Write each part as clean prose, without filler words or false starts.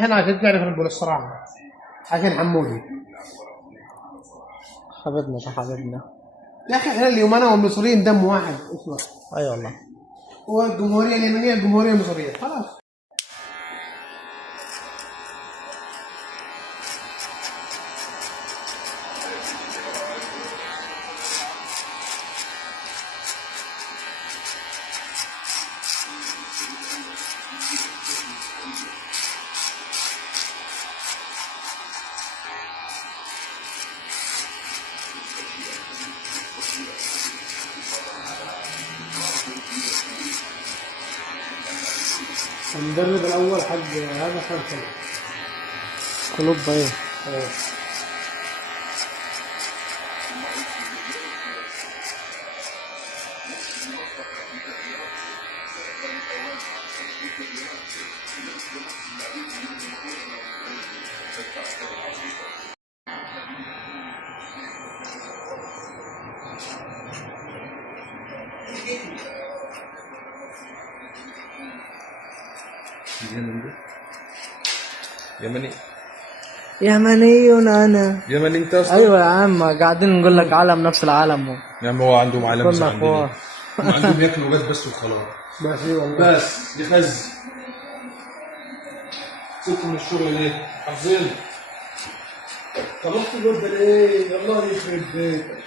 احنا كنت تعرف نقول الصراحة عشان حمودي. حبيبنا ده حبيبنا. يا اخي احنا اليومانية والمصريين دم واحد. اسمع، اي والله. هو الجمهورية اليمنية الجمهورية المصرية خلاص. المدرب الأول حق هذا خلف قلوب ايه. يمني. يمني انا. يمني انت اصلا؟ ايوه يا عم، قاعدين نقول لك عالم نفس العالم. يا عم هو عندهم عالم زي كنا عندنا. اخوات. هم عندهم ياكلوا بس وخلاص. بس اي والله. بس يخز. سبتوا من الشغل ليه؟ حافظين؟ طلبت الواد ده ليه؟ الله يخرب بيتك.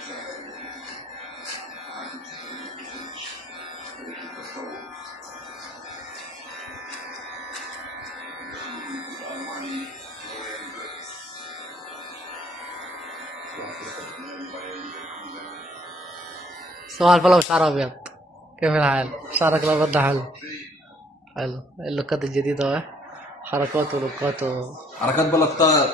صباح الفل وشعر ابيض. كيف الحال؟ شعرك الابيض ده حلو. حلو. اللوكات الجديدة اهي. حركات ولوكات حركات بلطات.